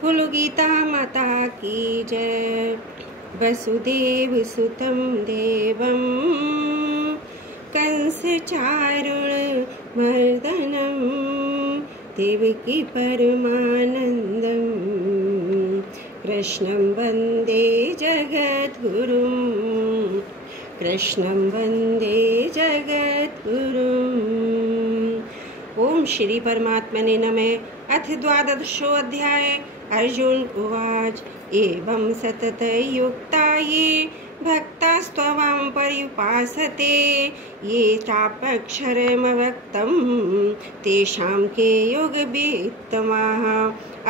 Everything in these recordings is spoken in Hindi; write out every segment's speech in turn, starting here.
कुल गीता माता की जय। वसुदेव सुतं देवं कंस चारुण मर्दनं देवकी परमानंदं कृष्णं वंदे जगद्गुरुं कृष्णं वंदे जगद्गुरुं। ओम श्री परमात्मने नमः। अथ द्वादशोऽध्याय। अर्जुन उवाच एवं सतत युक्ता ये भक्तास्त्वां पर्युपासते ये चापक्षरमव्यक्तं तेषां के योगवित्तमाः।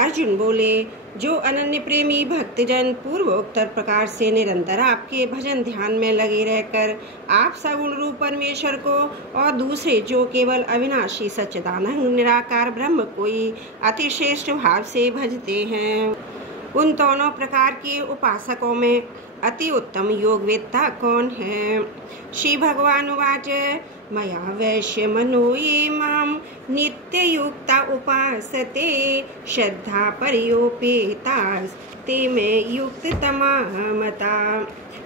अर्जुन बोले, जो अनन्य प्रेमी भक्तजन पूर्वोक्त प्रकार से निरंतर आपके भजन ध्यान में लगे रहकर आप सगुण रूप परमेश्वर को और दूसरे जो केवल अविनाशी सच्चिदानंद निराकार ब्रह्म कोई अतिश्रेष्ठ भाव से भजते हैं, उन दोनों प्रकार के उपासकों में अति उत्तम योगवेत्ता कौन है। श्री भगवान उवाच मया वैश्य मनो ये माम नित्य युक्ता उपासते श्रद्धा पर्योपेतास ते में युक्त तमामता।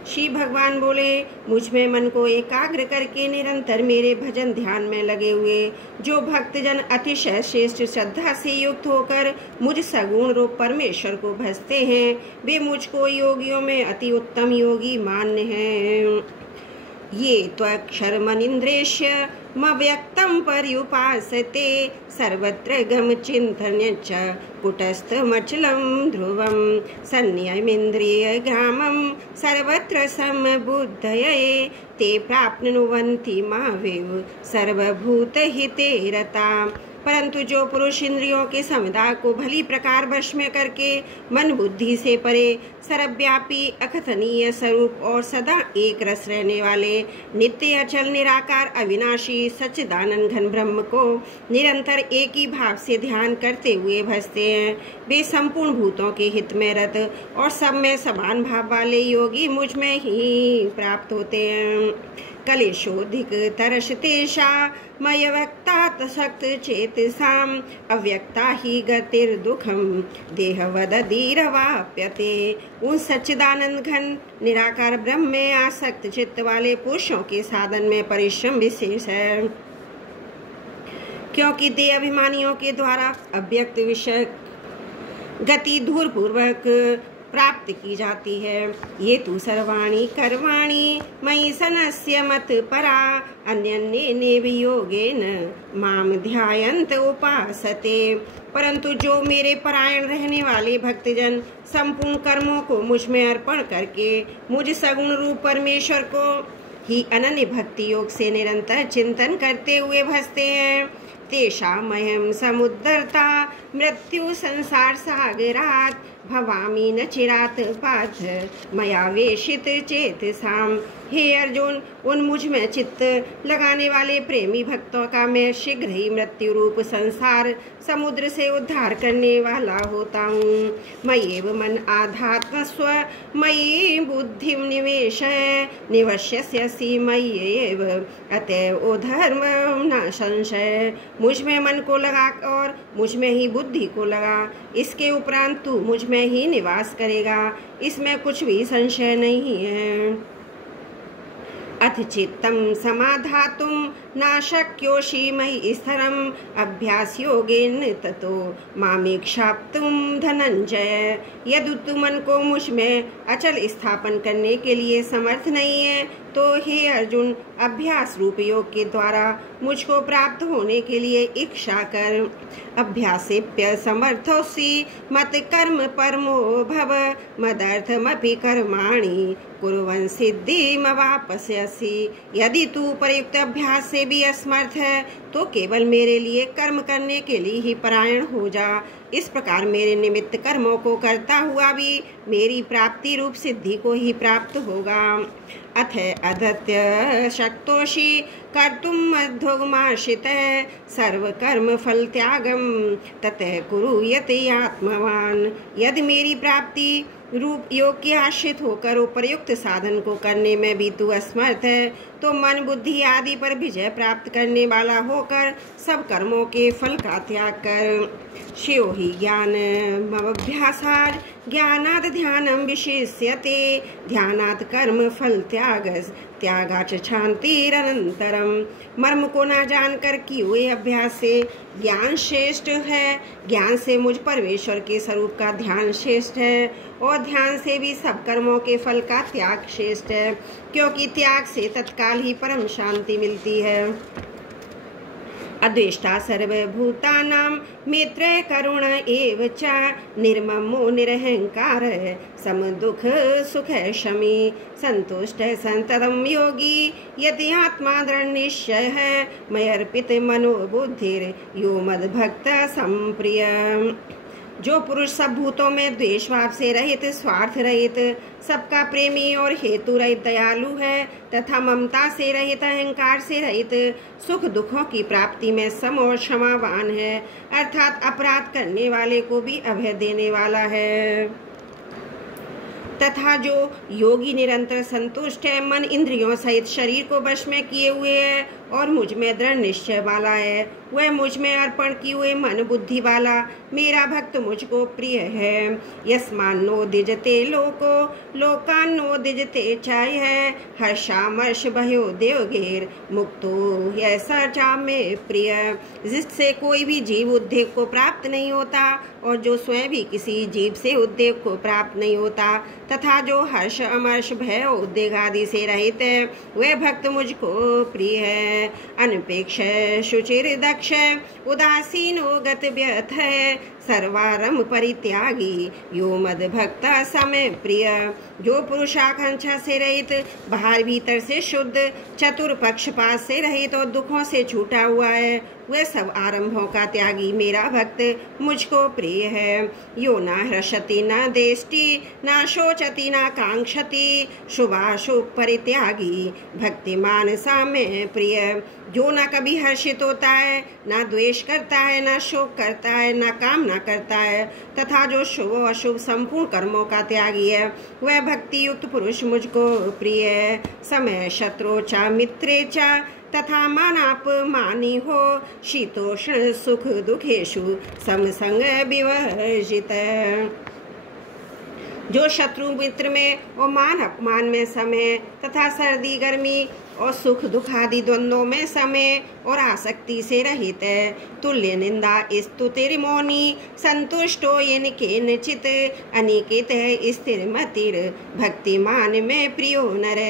श्री भगवान बोले, मुझ में मन को एकाग्र करके निरंतर मेरे भजन ध्यान में लगे हुए जो भक्तजन अतिशय श्रेष्ठ श्रद्धा से युक्त होकर मुझ सगुण रूप परमेश्वर को भजते हैं, वे मुझको योगियों में अति उत्तम योगी मान्य हैं। ये त्वक्षरमनिन्द्रेश्य मव्यक्तं पर्युपासते सर्वत्र गमचिन्तन्य च कुटस्थमचलं ध्रुवं संयमेन्द्रियग्रामं सर्वत्र समबुद्धये ते प्राप्नुवन्ति मावेव सर्वभूतहिते रता। परंतु जो पुरुष इंद्रियों के समुदाय को भली प्रकार वश में करके मन बुद्धि से परे सर्वव्यापी अकथनीय स्वरूप और सदा एक रस रहने वाले नित्य अचल निराकार अविनाशी सच्चिदानंद घन ब्रह्म को निरंतर एक ही भाव से ध्यान करते हुए भजते हैं, वे संपूर्ण भूतों के हित में रत और सब में समान भाव वाले योगी मुझ में ही प्राप्त होते हैं। कलेशोधिक तरशतेषा मयव्यक्ता सक्त चेतसाम अव्यक्ता ही गतिर्दुखम देहवदधीरवाप्यते। उन सच्चिदानंद घन निराकार ब्रह्म में आसक्त चित्त वाले पुरुषों के साधन में परिश्रम विशेष है, क्योंकि देह अभिमानियों के द्वारा अव्यक्त विषय गति धूर पूर्वक प्राप्त की जाती है। ये तु सर्वाणि कर्माणि मयि सनस्य मत परा अन्यन्येन योगेन माम ध्यायन्त उपासते। परंतु जो मेरे परायण रहने वाले भक्तजन संपूर्ण कर्मों को मुझ में अर्पण करके मुझ सगुण रूप परमेश्वर को ही अनन्य भक्ति योग से निरंतर चिंतन करते हुए भजते हैं, तेषामहं समुद्धर्ता मृत्यु संसार सागरात् भवामि न चिरात् पार्थ मया वेशित चेतसाम। हे अर्जुन, उन मुझ में चित्त लगाने वाले प्रेमी भक्तों का मैं शीघ्र ही मृत्यु रूप संसार समुद्र से उद्धार करने वाला होता हूँ। मयेव मन आधात्म स्व मयि बुद्धि निवेशय निवश्यसि मय्येव अतएव धर्म न संशय। मुझ में मन को लगा और मुझ में ही बुद्धि को लगा, इसके उपरांत तू मुझ में ही निवास करेगा, इसमें कुछ भी संशय नहीं है। अथ चित्तं समाधातुं न शक्योषि मयि स्थिरम् अभ्यास योगेन ततो मामेक्षाप्तुं धनंजय। यदि तू मन को मुझ में अचल स्थापन करने के लिए समर्थ नहीं है तो हे अर्जुन, अभ्यास रूप योग के द्वारा मुझको प्राप्त होने के लिए इच्छा कर। अभ्यासेप्य समर्थोसि मत कर्म परमो भव मदर्थमपि कर्माणि कुर्वन् सिद्धिमवाप्स्यसि। यदि तू प्रयुक्त अभ्यास से भी असमर्थ है तो केवल मेरे लिए कर्म करने के लिए ही परायण हो जा। इस प्रकार मेरे निमित्त कर्मों को करता हुआ भी मेरी प्राप्ति रूप सिद्धि को ही प्राप्त होगा। अथ अदत्य शक्तोषि कर्तुं मध्योगमाश्रितः सर्वकर्म फल त्यागम ततः कुरु यते आत्मवान। यदि मेरी प्राप्ति रूप योग के आश्रित होकर उपयुक्त साधन को करने में भी तू असमर्थ है तो मन बुद्धि आदि पर विजय प्राप्त करने वाला होकर सब कर्मों के फल का त्याग कर। श्रेयो ज्ञानमभ्यासात् ज्ञानात् ध्यानं विशिष्यते ध्यानात् कर्म फल त्यागाच शांतिरनंतरम। मर्म को ना जानकर किए हुए अभ्यास से ज्ञान श्रेष्ठ है, ज्ञान से मुझ परमेश्वर के स्वरूप का ध्यान श्रेष्ठ है, और ध्यान से भी सब कर्मों के फल का त्याग श्रेष्ठ है, क्योंकि त्याग से तत्काल ही परम शांति मिलती है। अद्वेष्टा सर्वभूतानां मित्र करुण एव च निर्ममो निरहंकार सम दुख सुख शमी संतुष्ट संततम योगी यदि आत्मा दृढ़ निश्चय है मयर्पित मनोबुद्धिर यो मद्भक्त संप्रिय। जो पुरुष सब भूतों में द्वेष भाव से रहित, स्वार्थ रहित, सबका प्रेमी और हेतु रहित दयालु है तथा ममता से रहित, अहंकार से रहित, सुख दुखों की प्राप्ति में सम और क्षमावान है, अर्थात अपराध करने वाले को भी अभय देने वाला है। तथा जो योगी निरंतर संतुष्ट है, मन इंद्रियों सहित शरीर को वश में किए हुए है और मुझ में दृढ़ निश्चय वाला है, वह मुझ में अर्पण किए हुए मन बुद्धि वाला मेरा भक्त मुझको प्रिय है। यस्मान्नो दिजते लोको लोकान्नो दिजते चाय है हर्षामर्ष भयो देवगेर मुक्तो ऐसा चा में प्रिय। जिससे कोई भी जीव उद्वेग को प्राप्त नहीं होता और जो स्वयं भी किसी जीव से उद्वेग को प्राप्त नहीं होता तथा जो हर्ष अमर्ष भय उद्वेग आदि से रहित है वह भक्त मुझको प्रिय है। अनपेक्ष शुचिर दक्ष उदासीनो गत व्यथ है सर्वारंभ परित्यागी यो मद भक्ता समय प्रिय। जो पुरुष आकांक्षा से रहित, बाहर भीतर से शुद्ध, चतुर, पक्षपात से रहित और दुखों से छूटा हुआ है वह सब आरंभों का त्यागी मेरा भक्त मुझको प्रिय है। यो न हर्षति न देष्टि न शोचति न कांक्षति शुभाशुभ परित्यागी भक्तिमान साम्य प्रिय। जो न कभी हर्षित होता है, न द्वेष करता है, न शोक करता है, न कामना करता है तथा जो शुभ अशुभ संपूर्ण कर्मों का त्यागी है वह भक्ति युक्त पुरुष मुझको प्रिय है। समय शत्रु चा मित्रे चा तथा मानाप मानी हो शीतोष्ण सुख दुखेशु समसंग विवर्जित। जो शत्रु मित्र में और मान अपमान में समय तथा सर्दी गर्मी और सुख दुख आदि द्वंद्वों में समय और आसक्ति से रहित है। तुल्य निंदा स्तुतिर मौनी संतुष्टो येन केनचित अनिकेत स्थिर मतिर भक्तिमान में प्रियो नर।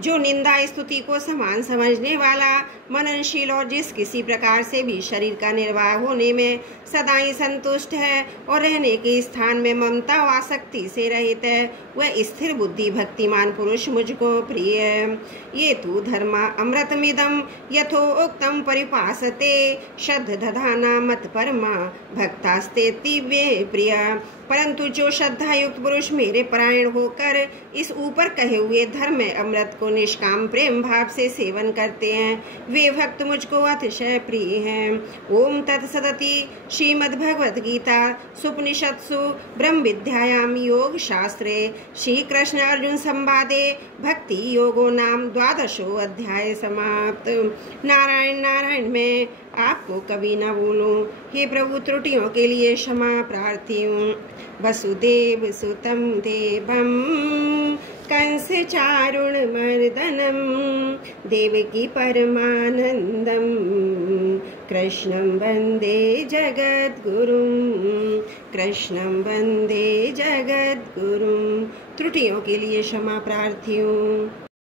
जो निंदा स्तुति को समान समझने वाला मननशील और जिस किसी प्रकार से भी शरीर का निर्वाह होने में सदा ही संतुष्ट है और रहने के स्थान में ममता और आसक्ति से रहित है वह स्थिर बुद्धि भक्तिमान पुरुष मुझको प्रिय है। ये तू धर्मा अमृतमिदम यथो उक्तम परिपासते श्रद्ध दधाना मत परमा भक्तास्ते तीव्रे प्रिय। परंतु जो श्रद्धा युक्त पुरुष मेरे परायण होकर इस ऊपर कहे हुए धर्म अमृत को निष्काम प्रेम भाव से सेवन करते हैं वे भक्त मुझको अतिशय प्रिय हैं। ओम तत्सदति श्रीमद्भगवद गीता सुपनिषत्सु ब्रह्म विद्यायाम योग शास्त्रे श्री कृष्ण अर्जुन संवादे भक्ति योगो नाम 12वां अध्याय समाप्त। नारायण नारायण में आपको कभी न भूलूं। हे प्रभु त्रुटियों के लिए क्षमा प्रार्थी हूँ। वसुदेव सुतम देवम कंस चारुण मर्दनम देवकी परमानंदम कृष्णं वंदे जगद्गुरुं कृष्णं वंदे जगद्गुरुं। त्रुटियों के लिए क्षमा प्रार्थी हूँ।